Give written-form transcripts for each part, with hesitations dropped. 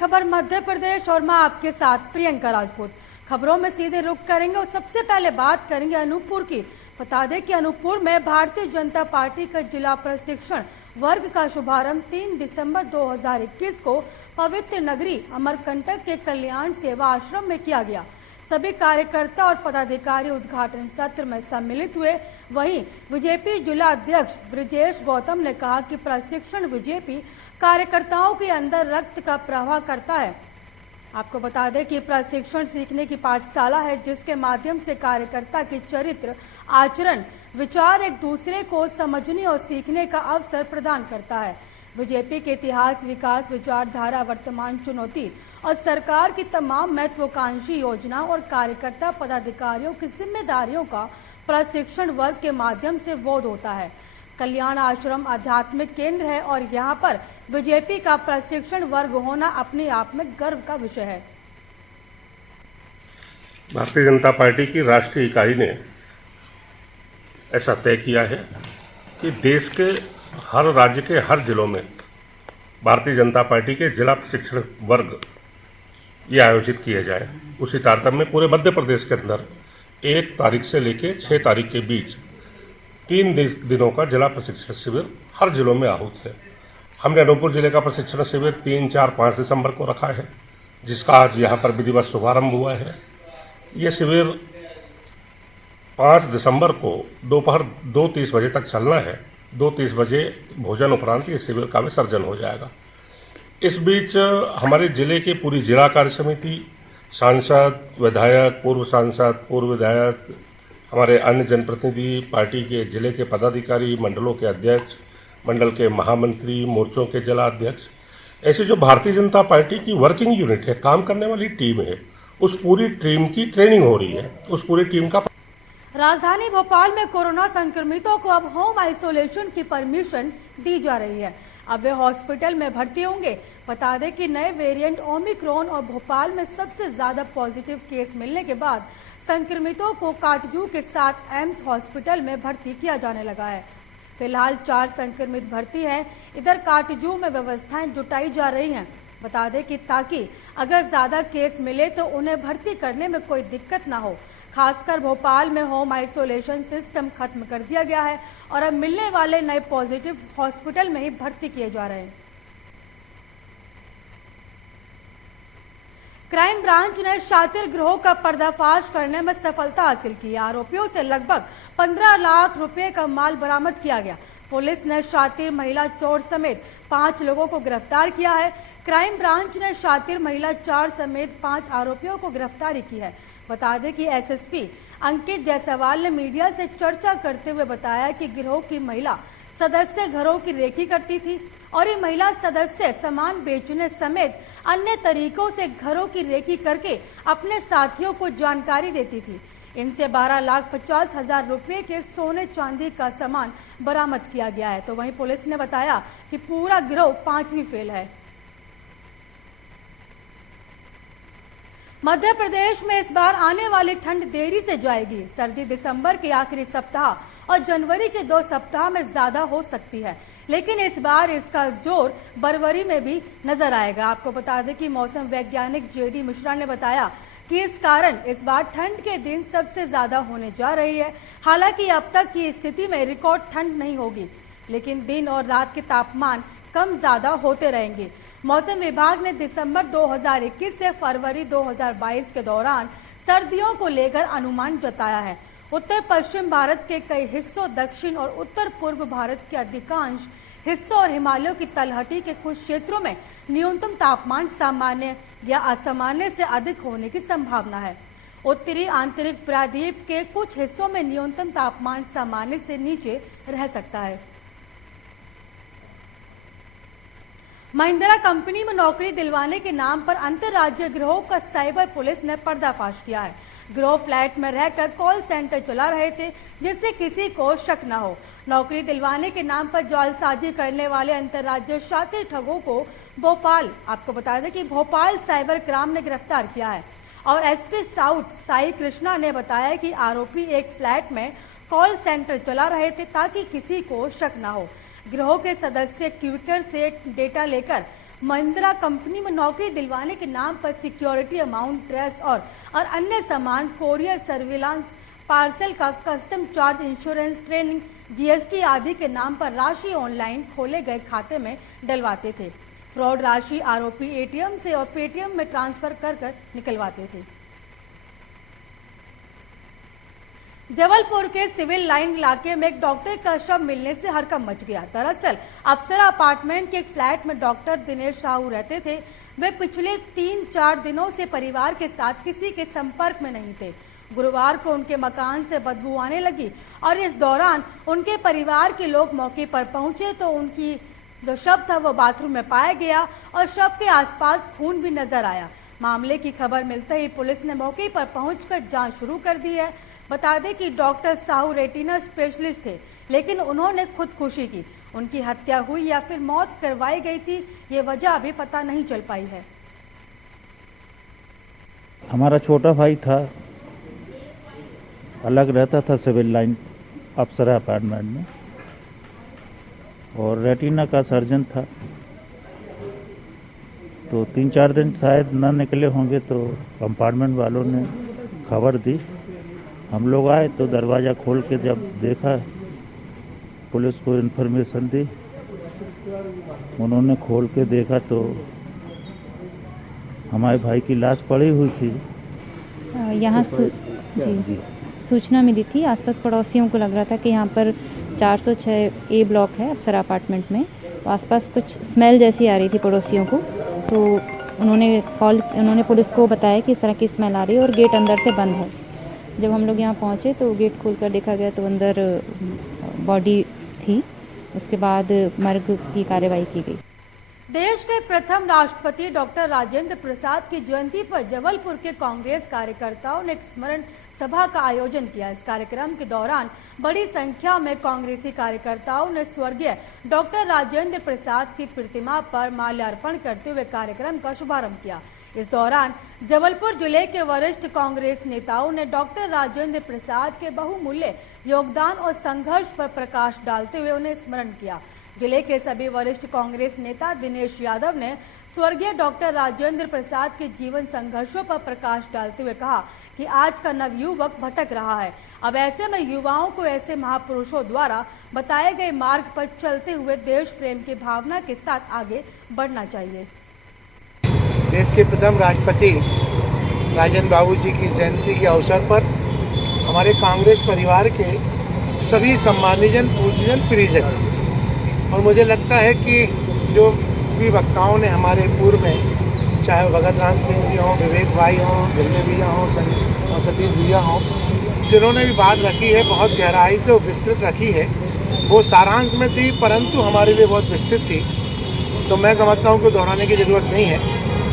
खबर मध्य प्रदेश और मैं आपके साथ प्रियंका राजपूत। खबरों में सीधे रुख करेंगे और सबसे पहले बात करेंगे अनूपपुर की। बता दें कि अनूपपुर में भारतीय जनता पार्टी का जिला प्रशिक्षण वर्ग का शुभारंभ 3 दिसंबर 2021 को पवित्र नगरी अमरकंटक के कल्याण सेवा आश्रम में किया गया। सभी कार्यकर्ता और पदाधिकारी उद्घाटन सत्र में सम्मिलित हुए। वहीं बीजेपी जिला अध्यक्ष ब्रजेश गौतम ने कहा कि प्रशिक्षण बीजेपी कार्यकर्ताओं के अंदर रक्त का प्रवाह करता है। आपको बता दें कि प्रशिक्षण सीखने की पाठशाला है, जिसके माध्यम से कार्यकर्ता के चरित्र, आचरण, विचार एक दूसरे को समझने और सीखने का अवसर प्रदान करता है। बीजेपी के इतिहास, विकास, विचारधारा, वर्तमान चुनौती और सरकार की तमाम महत्वाकांक्षी योजनाओं और कार्यकर्ता पदाधिकारियों की जिम्मेदारियों का प्रशिक्षण वर्ग के माध्यम से बोध होता है। कल्याण आश्रम आध्यात्मिक केंद्र है और यहाँ पर बीजेपी का प्रशिक्षण वर्ग होना अपने आप में गर्व का विषय है। भारतीय जनता पार्टी की राष्ट्रीय इकाई ने ऐसा तय किया है कि देश के हर राज्य के हर जिलों में भारतीय जनता पार्टी के जिला प्रशिक्षण वर्ग ये आयोजित किए जाए। उसी तारतम्य में पूरे मध्य प्रदेश के अंदर 1 तारीख से लेकर 6 तारीख के बीच 3 दिनों का जिला प्रशिक्षण शिविर हर जिलों में आहूत है। हमने अनूपपुर जिले का प्रशिक्षण शिविर 3, 4, 5 दिसंबर को रखा है, जिसका आज यहाँ पर विधिवत शुभारंभ हुआ है। ये शिविर 5 दिसंबर को दोपहर 2:30 बजे तक चलना है। 2:30 बजे भोजन उपरांत ये शिविर का विसर्जन हो जाएगा। इस बीच हमारे जिले की पूरी जिला कार्य समिति, सांसद, विधायक, पूर्व सांसद, पूर्व विधायक, हमारे अन्य जनप्रतिनिधि, पार्टी के जिले के पदाधिकारी, मंडलों के अध्यक्ष, मंडल के महामंत्री, मोर्चों के जिला अध्यक्ष, ऐसे जो भारतीय जनता पार्टी की वर्किंग यूनिट है, काम करने वाली टीम है, उस पूरी टीम की ट्रेनिंग हो रही है। उस पूरी टीम का राजधानी भोपाल में कोरोना संक्रमितों को अब होम आइसोलेशन की परमिशन दी जा रही है। अब वे हॉस्पिटल में भर्ती होंगे। बता दें कि नए वेरिएंट ओमिक्रॉन और भोपाल में सबसे ज्यादा पॉजिटिव केस मिलने के बाद संक्रमितों को काटजू के साथ एम्स हॉस्पिटल में भर्ती किया जाने लगा है। फिलहाल 4 संक्रमित भर्ती हैं। इधर काटजू में व्यवस्थाएं जुटाई जा रही हैं। बता दें कि ताकि अगर ज्यादा केस मिले तो उन्हें भर्ती करने में कोई दिक्कत ना हो। खासकर भोपाल में होम आइसोलेशन सिस्टम खत्म कर दिया गया है और अब मिलने वाले नए पॉजिटिव हॉस्पिटल में ही भर्ती किए जा रहे हैं। क्राइम ब्रांच ने शातिर गिरोह का पर्दाफाश करने में सफलता हासिल की। आरोपियों से लगभग 15 लाख रुपए का माल बरामद किया गया। पुलिस ने शातिर महिला चोर समेत 5 लोगों को गिरफ्तार किया है। क्राइम ब्रांच ने शातिर महिला 4 समेत 5 आरोपियों को गिरफ्तारी की है। बता दें कि एसएसपी अंकित जायसवाल ने मीडिया से चर्चा करते हुए बताया कि गिरोह की महिला सदस्य घरों की रेकी करती थी और ये महिला सदस्य सामान बेचने समेत अन्य तरीकों से घरों की रेकी करके अपने साथियों को जानकारी देती थी। इनसे 12,50,000 रुपए के सोने चांदी का सामान बरामद किया गया है। तो वहीं पुलिस ने बताया कि पूरा गिरोह 5वीं फेल है। मध्य प्रदेश में इस बार आने वाली ठंड देरी से जाएगी। सर्दी दिसंबर के आखिरी सप्ताह और जनवरी के 2 सप्ताह में ज्यादा हो सकती है, लेकिन इस बार इसका जोर फरवरी में भी नजर आएगा। आपको बता दें कि मौसम वैज्ञानिक जेडी मिश्रा ने बताया कि इस कारण इस बार ठंड के दिन सबसे ज्यादा होने जा रही है। हालांकि अब तक की स्थिति में रिकॉर्ड ठंड नहीं होगी, लेकिन दिन और रात के तापमान कम ज्यादा होते रहेंगे। मौसम विभाग ने दिसंबर 2021 से फरवरी 2022 के दौरान सर्दियों को लेकर अनुमान जताया है। उत्तर पश्चिम भारत के कई हिस्सों, दक्षिण और उत्तर पूर्व भारत के अधिकांश हिस्सों और हिमालयों की तलहटी के कुछ क्षेत्रों में न्यूनतम तापमान सामान्य या असामान्य से अधिक होने की संभावना है। उत्तरी आंतरिक प्रायद्वीप के कुछ हिस्सों में न्यूनतम तापमान सामान्य से नीचे रह सकता है। महिंद्रा कंपनी में नौकरी दिलवाने के नाम पर अंतर्राज्यीय गिरोह का साइबर पुलिस ने पर्दाफाश किया है। गिरोह फ्लैट में रहकर कॉल सेंटर चला रहे थे, जिससे किसी को शक न हो। नौकरी दिलवाने के नाम पर जालसाजी करने वाले अंतर्राज्यीय शातिर ठगों को भोपाल, आपको बता दें कि भोपाल साइबर क्राइम ने गिरफ्तार किया है। और एसपी साउथ साई कृष्णा ने बताया कि आरोपी एक फ्लैट में कॉल सेंटर चला रहे थे ताकि किसी को शक न हो। गिरोह के सदस्य क्विकर से डेटा लेकर महिंद्रा कंपनी में नौकरी दिलवाने के नाम पर सिक्योरिटी अमाउंट, ड्रेस और अन्य सामान, कोरियर सर्विलांस, पार्सल का custom charge, insurance, training, GST आदि के नाम पर राशि ऑनलाइन खोले गए खाते में डलवाते थे। फ्रॉड राशि आरोपी एटीएम से और पेटीएम में ट्रांसफर कर निकलवाते थे। जबलपुर के सिविल लाइन इलाके में एक डॉक्टर का शव मिलने से हड़कंप मच गया। दरअसल अप्सरा अपार्टमेंट के एक फ्लैट में डॉक्टर दिनेश साहू रहते थे। वे पिछले 3-4 दिनों से परिवार के साथ किसी के संपर्क में नहीं थे। गुरुवार को उनके मकान से बदबू आने लगी और इस दौरान उनके परिवार के लोग मौके पर पहुंचे तो उनकी जो शव था वो बाथरूम में पाया गया और शव के आसपास खून भी नजर आया। मामले की खबर मिलते ही पुलिस ने मौके पर पहुंचकर जांच शुरू कर दी है। बता दें कि डॉक्टर साहू रेटिना स्पेशलिस्ट थे, लेकिन उन्होंने खुदकुशी की। उनकी हत्या हुई या फिर मौत करवाई गई थी, ये वजह अभी पता नहीं चल पाई है। हमारा छोटा भाई था, अलग रहता था सिविल लाइन अप्सरा अपार्टमेंट में, और रेटिना का सर्जन था। तो 3-4 दिन शायद ना निकले होंगे तो अपार्टमेंट वालों ने खबर दी। हम लोग आए तो दरवाज़ा खोल के जब देखा, पुलिस को इन्फॉर्मेशन दी, उन्होंने खोल के देखा तो हमारे भाई की लाश पड़ी हुई थी। यहाँ सूचना मिली थी, आसपास पड़ोसियों को लग रहा था कि यहाँ पर 406 ए ब्लॉक है अप्सरा अपार्टमेंट में, तो आसपास कुछ स्मेल जैसी आ रही थी पड़ोसियों को। तो उन्होंने पुलिस को बताया कि इस तरह की स्मेल आ रही है और गेट अंदर से बंद है। जब हम लोग यहाँ पहुँचे तो गेट खोलकर देखा गया तो अंदर बॉडी थी। उसके बाद मर्ग की कार्रवाई की गई। देश के प्रथम राष्ट्रपति डॉक्टर राजेंद्र प्रसाद की जयंती पर जबलपुर के कांग्रेस कार्यकर्ताओं ने एक स्मरण सभा का आयोजन किया। इस कार्यक्रम के दौरान बड़ी संख्या में कांग्रेसी कार्यकर्ताओं ने स्वर्गीय डॉक्टर राजेंद्र प्रसाद की प्रतिमा पर माल्यार्पण करते हुए कार्यक्रम का शुभारंभ किया। इस दौरान जबलपुर जिले के वरिष्ठ कांग्रेस नेताओं ने डॉक्टर राजेंद्र प्रसाद के बहुमूल्य योगदान और संघर्ष पर प्रकाश डालते हुए उन्हें स्मरण किया। जिले के सभी वरिष्ठ कांग्रेस नेता दिनेश यादव ने स्वर्गीय डॉक्टर राजेंद्र प्रसाद के जीवन संघर्षों पर प्रकाश डालते हुए कहा कि आज का नवयुवक भटक रहा है। अब ऐसे में युवाओं को ऐसे महापुरुषों द्वारा बताए गए मार्ग पर चलते हुए देश प्रेम की भावना के साथ आगे बढ़ना चाहिए। देश के प्रथम राष्ट्रपति राजेंद्र बाबू जी की जयंती के अवसर पर हमारे कांग्रेस परिवार के सभी सम्मानीजन, पूज्यजन, प्रियजन, और मुझे लगता है कि जो भी वक्ताओं ने हमारे पूर्व में, चाहे भगत राम सिंह जी हों, विवेक भाई हों, दिल्ली भैया हों और सतीश भैया हों, जिन्होंने भी बात रखी है बहुत गहराई से और विस्तृत रखी है। वो सारांश में थी परंतु हमारे लिए बहुत विस्तृत थी, तो मैं समझता हूँ कि दोहराने की ज़रूरत नहीं है।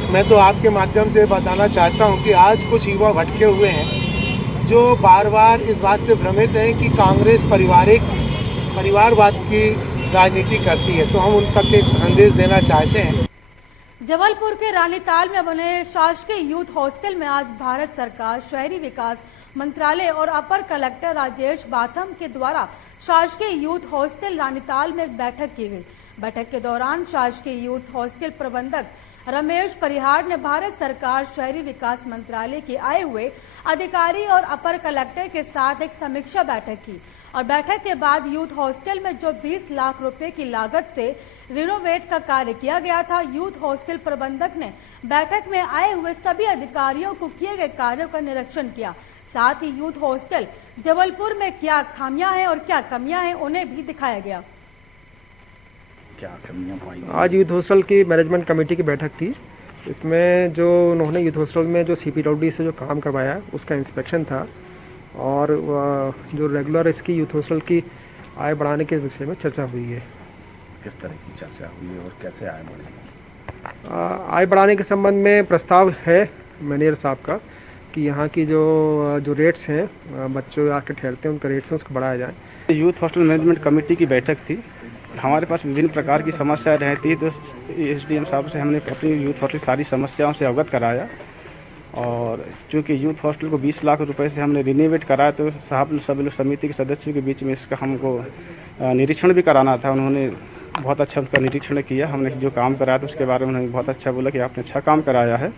मैं तो आपके माध्यम से बताना चाहता हूँ कि आज कुछ युवा भटके हुए हैं जो बार बार इस बात से भ्रमित हैं कि कांग्रेस परिवारवाद की राजनीति करती है, तो हम उन तक एक संदेश देना चाहते हैं। जबलपुर के रानीताल में बने शासकीय यूथ हॉस्टल में आज भारत सरकार, शहरी विकास मंत्रालय और अपर कलेक्टर राजेश बाथम के द्वारा शासकीय यूथ हॉस्टल रानीताल में एक बैठक की गई। बैठक के दौरान शासकीय यूथ हॉस्टल प्रबंधक रमेश परिहार ने भारत सरकार, शहरी विकास मंत्रालय के आए हुए अधिकारी और अपर कलेक्टर के साथ एक समीक्षा बैठक की और बैठक के बाद यूथ हॉस्टल में जो 20 लाख रुपए की लागत से रिनोवेट का कार्य किया गया था, यूथ हॉस्टल प्रबंधक ने बैठक में आए हुए सभी अधिकारियों को किए गए कार्यों का निरीक्षण किया। साथ ही यूथ हॉस्टल जबलपुर में क्या खामियां हैं और क्या कमियां हैं उन्हें भी दिखाया गया। क्या कमियां पाई? आज यूथ हॉस्टल की मैनेजमेंट कमेटी की बैठक थी। इसमें जो उन्होंने यूथ हॉस्टल में जो CPWD से जो काम करवाया उसका इंस्पेक्शन था और जो रेगुलर इसकी यूथ हॉस्टल की आय बढ़ाने के विषय में चर्चा हुई है। किस तरह की चर्चा हुई है और कैसे आय बढ़ेगी? आय बढ़ाने के संबंध में प्रस्ताव है मैनेजर साहब का कि यहाँ की जो रेट्स हैं, बच्चों आके ठहरते हैं उनका रेट्स हैं उसको बढ़ाया जाए। यूथ हॉस्टल मैनेजमेंट कमेटी की बैठक थी। हमारे पास विभिन्न प्रकार की समस्याएं रहती तो SDM साहब से हमने अपनी यूथ हॉस्टल सारी समस्याओं से अवगत कराया और चूँकि यूथ हॉस्टल को 20 लाख रुपए से हमने रिनोवेट कराया तो साहब सभी समिति के सदस्यों के बीच में इसका हमको निरीक्षण भी कराना था। उन्होंने बहुत अच्छा उनका निरीक्षण किया। हमने जो काम कराया था उसके बारे में उन्होंने बहुत अच्छा बोला कि आपने अच्छा काम कराया है।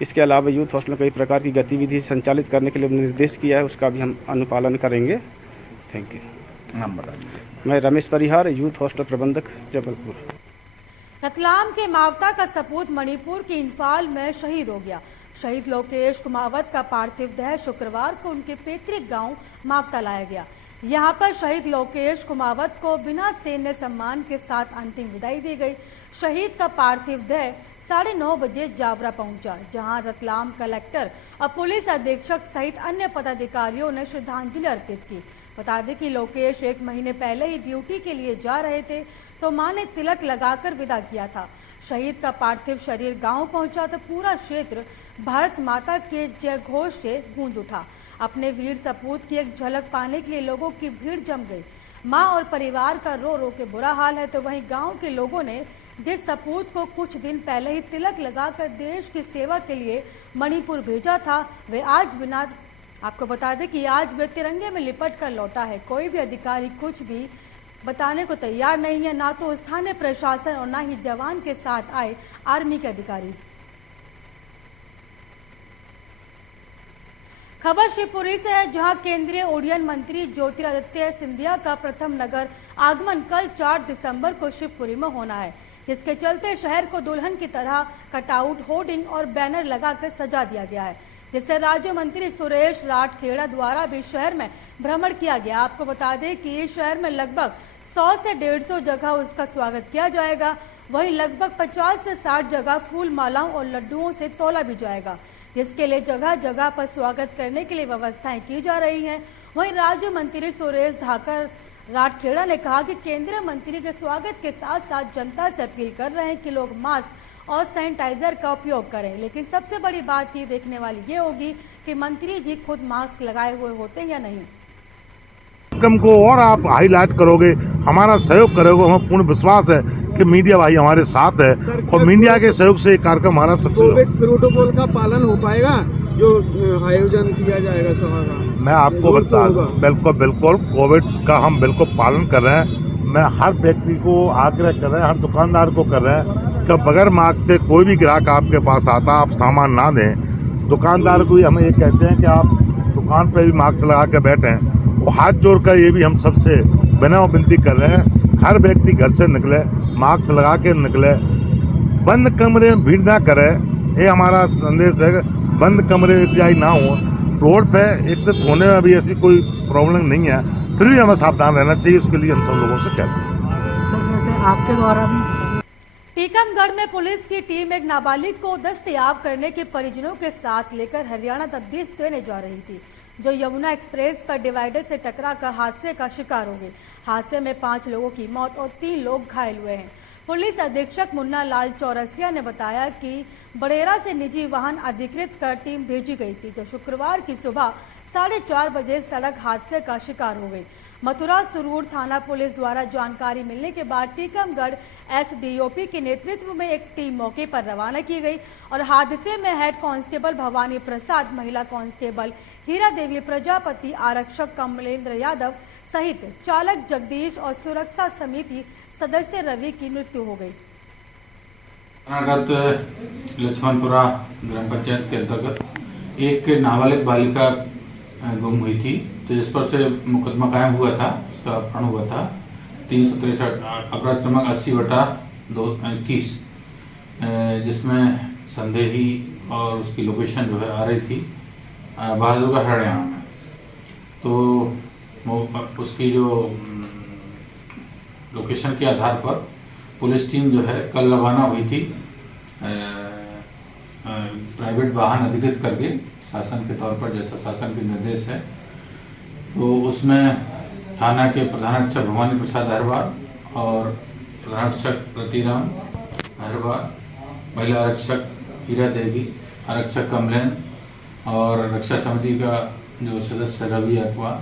इसके अलावा यूथ हॉस्टल में कई प्रकार की गतिविधि संचालित करने के लिए निर्देश किया है, उसका भी हम अनुपालन करेंगे। Thank you. नाम बता दीजिए। मैं रमेश परिहार, यूथ हॉस्टल प्रबंधक, जबलपुर। रतलाम के मावता का सपूत मणिपुर के इंफाल में शहीद हो गया। शहीद लोकेश कुमावत का पार्थिव देह शुक्रवार को उनके पैतृक गांव मावता लाया गया। यहां पर शहीद लोकेश कुमावत को बिना सैन्य सम्मान के साथ अंतिम विदाई दी गई। शहीद का पार्थिव देह 9:30 बजे जावरा पहुंचा, जहां रतलाम कलेक्टर और पुलिस अधीक्षक सहित अन्य पदाधिकारियों ने श्रद्धांजलि अर्पित की। बता दें कि लोकेश 1 महीने पहले ही ड्यूटी के लिए जा रहे थे तो मां ने तिलक लगाकर विदा किया था। शहीद का पार्थिव शरीर गांव पहुंचा तो पूरा क्षेत्र भारत माता के जय घोष से गूंज उठा। अपने वीर सपूत की एक झलक पाने के लिए लोगों की भीड़ जम गई। मां और परिवार का रो रो के बुरा हाल है, तो वहीं गांव के लोगों ने जिस सपूत को कुछ दिन पहले ही तिलक लगाकर देश की सेवा के लिए मणिपुर भेजा था, वे आज बिना, आपको बता दें कि आज वे तिरंगे में लिपट कर लौटा है। कोई भी अधिकारी कुछ भी बताने को तैयार नहीं है, ना तो स्थानीय प्रशासन और ना ही जवान के साथ आए आर्मी के अधिकारी। खबर शिवपुरी से है, जहां केंद्रीय उड्डयन मंत्री ज्योतिरादित्य सिंधिया का प्रथम नगर आगमन कल 4 दिसंबर को शिवपुरी में होना है, जिसके चलते शहर को दुल्हन की तरह कटआउट, होर्डिंग और बैनर लगाकर सजा दिया गया है, जिससे राज्य मंत्री सुरेश राठखेड़ा द्वारा भी शहर में भ्रमण किया गया। आपको बता दें कि शहर में लगभग 100 से 150 जगह उसका स्वागत किया जाएगा। वहीं लगभग 50 से 60 जगह फूल मालाओं और लड्डुओं से तोला भी जाएगा, जिसके लिए जगह जगह पर स्वागत करने के लिए व्यवस्थाएं की जा रही हैं। वहीं राज्य मंत्री सुरेश धाकर राठखेड़ा ने कहा कि केंद्रीय मंत्री के स्वागत के साथ साथ जनता से अपील कर रहे हैं कि लोग मास्क और सैनिटाइजर का उपयोग करें, लेकिन सबसे बड़ी बात ये देखने वाली ये होगी कि मंत्री जी खुद मास्क लगाए हुए होते हैं या नहीं। कार्यक्रम को और आप हाईलाइट करोगे, हमारा सहयोग करोगे, हमें पूर्ण विश्वास है कि मीडिया भाई हमारे साथ है और मीडिया के सहयोग से कार्यक्रम हमारा सक्सेस होगा। कोविड प्रोटोकॉल का पालन हो पाएगा जो आयोजन किया जाएगा सभा का? मैं आपको बता दूं, बिल्कुल कोविड का हम बिल्कुल पालन कर रहे हैं। मैं हर व्यक्ति को आग्रह कर रहे हैं, हर दुकानदार को कर रहे हैं कि बगैर मास्क के कोई भी ग्राहक आपके पास आता आप सामान ना दें। दुकानदार को भी हम ये कहते हैं कि आप दुकान पे भी मास्क लगा के बैठें। और हाथ जोड़कर ये भी हम सबसे विनम्र विनती कर रहे हैं, हर व्यक्ति घर से निकले मास्क लगा के निकले, बंद कमरे में भीड़ ना करे, ये हमारा संदेश है। बंद कमरे में ना हो, रोड पे एकत्रित होने में भी ऐसी कोई प्रॉब्लम नहीं है, फिर भी हमें सावधान रहना चाहिए, उसके लिए हम सब लोगों से कहते हैं। सर वैसे आपके द्वारा भी टीकमगढ़ में पुलिस की टीम एक नाबालिग को दस्तयाब करने के परिजनों के साथ लेकर हरियाणा तब्दील देने जा रही थी, जो यमुना एक्सप्रेस पर डिवाइडर से टकराकर हादसे का शिकार हो गई। हादसे में 5 लोगों की मौत और 3 लोग घायल हुए हैं। पुलिस अधीक्षक मुन्ना लाल चौरसिया ने बताया कि बड़ेरा से निजी वाहन अधिकृत कर टीम भेजी गई थी, जो शुक्रवार की सुबह 4:30 बजे सड़क हादसे का शिकार हो गई। मथुरा सुरूर थाना पुलिस द्वारा जानकारी मिलने के बाद टीकमगढ़ एसडीओपी के नेतृत्व में एक टीम मौके पर रवाना की गई और हादसे में हेड कांस्टेबल भवानी प्रसाद, महिला कांस्टेबल हीरा देवी प्रजापति, आरक्षक कमलेंद्र यादव सहित चालक जगदीश और सुरक्षा समिति सदस्य रवि की मृत्यु हो गई। लक्ष्मणपुरा ग्राम पंचायत के अंतर्गत एक नाबालिग बालिका गुम हुई थी, तो जिस पर से मुकदमा कायम हुआ था, उसका अपहरण हुआ था 363 अपराध क्रमांक 80/221, जिसमें संदेही और उसकी लोकेशन जो है आ रही थी बहादुरगढ़ हरियाणा में। तो उसकी जो लोकेशन के आधार पर पुलिस टीम जो है कल रवाना हुई थी प्राइवेट वाहन अधिकृत करके शासन के तौर पर, जैसा शासन के निर्देश है। तो उसमें थाना के प्रधानारक्षक भवानी प्रसाद अहरवार और प्रधानारक्षक रतिराम अहरवार, महिला आरक्षक हीरा देवी, आरक्षक कमलेन और रक्षा समिति का जो सदस्य रवि अकवा।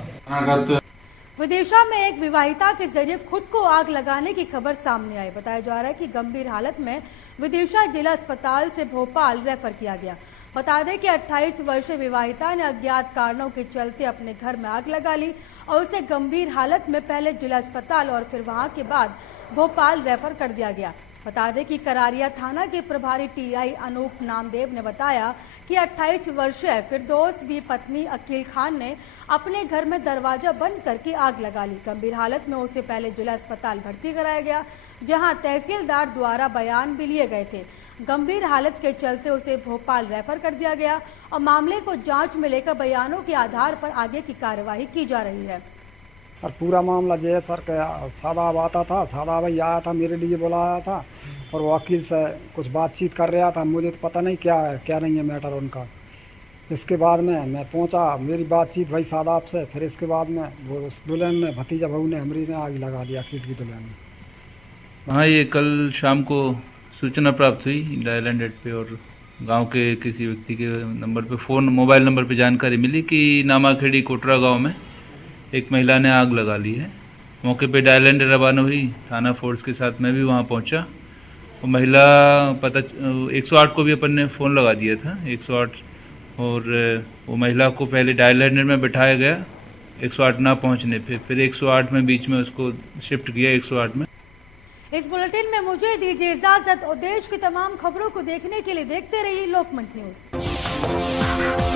विदिशा में एक विवाहिता के जरिए खुद को आग लगाने की खबर सामने आई। बताया जा रहा है कि गंभीर हालत में विदिशा जिला अस्पताल से भोपाल रेफर किया गया। बता दें कि 28 वर्षीय विवाहिता ने अज्ञात कारणों के चलते अपने घर में आग लगा ली और उसे गंभीर हालत में पहले जिला अस्पताल और फिर वहां के बाद भोपाल रेफर कर दिया गया। बता दें कि करारिया थाना के प्रभारी टीआई अनूप नामदेव ने बताया कि 28 वर्षीय फिरदौस की पत्नी अकील खान ने अपने घर में दरवाजा बंद करके आग लगा ली। गंभीर हालत में उसे पहले जिला अस्पताल भर्ती कराया गया, जहां तहसीलदार द्वारा बयान भी लिए गए थे। गंभीर हालत के चलते उसे भोपाल रेफर कर दिया गया और मामले को जांच में लेकर बयानों के आधार पर आगे की कार्यवाही की जा रही है। और पूरा मामला जो है सर सादाब आता था, सादाब ही आया था, मेरे लिए बुलाया था और वो वकील से कुछ बातचीत कर रहा था। मुझे तो पता नहीं क्या है क्या नहीं है मैटर उनका। इसके बाद में मैं पहुंचा, मेरी बातचीत भाई सादाब से, फिर इसके बाद में वो उस दुल्हन ने, भतीजा बहू ने, हमारी ने आग लगा दिया अकील की दुल्हन ने। हाँ, ये कल शाम को सूचना प्राप्त हुई डायल 100 पे और गांव के किसी व्यक्ति के नंबर पे मोबाइल नंबर पे जानकारी मिली कि नामाखेड़ी कोटरा गांव में एक महिला ने आग लगा ली है। मौके पे डायल 100 रवाना हुई, थाना फोर्स के साथ मैं भी वहां पहुंचा। वो महिला 108 को भी अपन ने फ़ोन लगा दिया था 108, और वो महिला को पहले डायल 100 में बिठाया गया 108 ना पहुंचने पे, फिर 108 में बीच में उसको शिफ्ट किया 108 में। इस बुलेटिन में मुझे दीजिए इजाजत और देश की तमाम खबरों को देखने के लिए देखते रहिए लोकमंच न्यूज।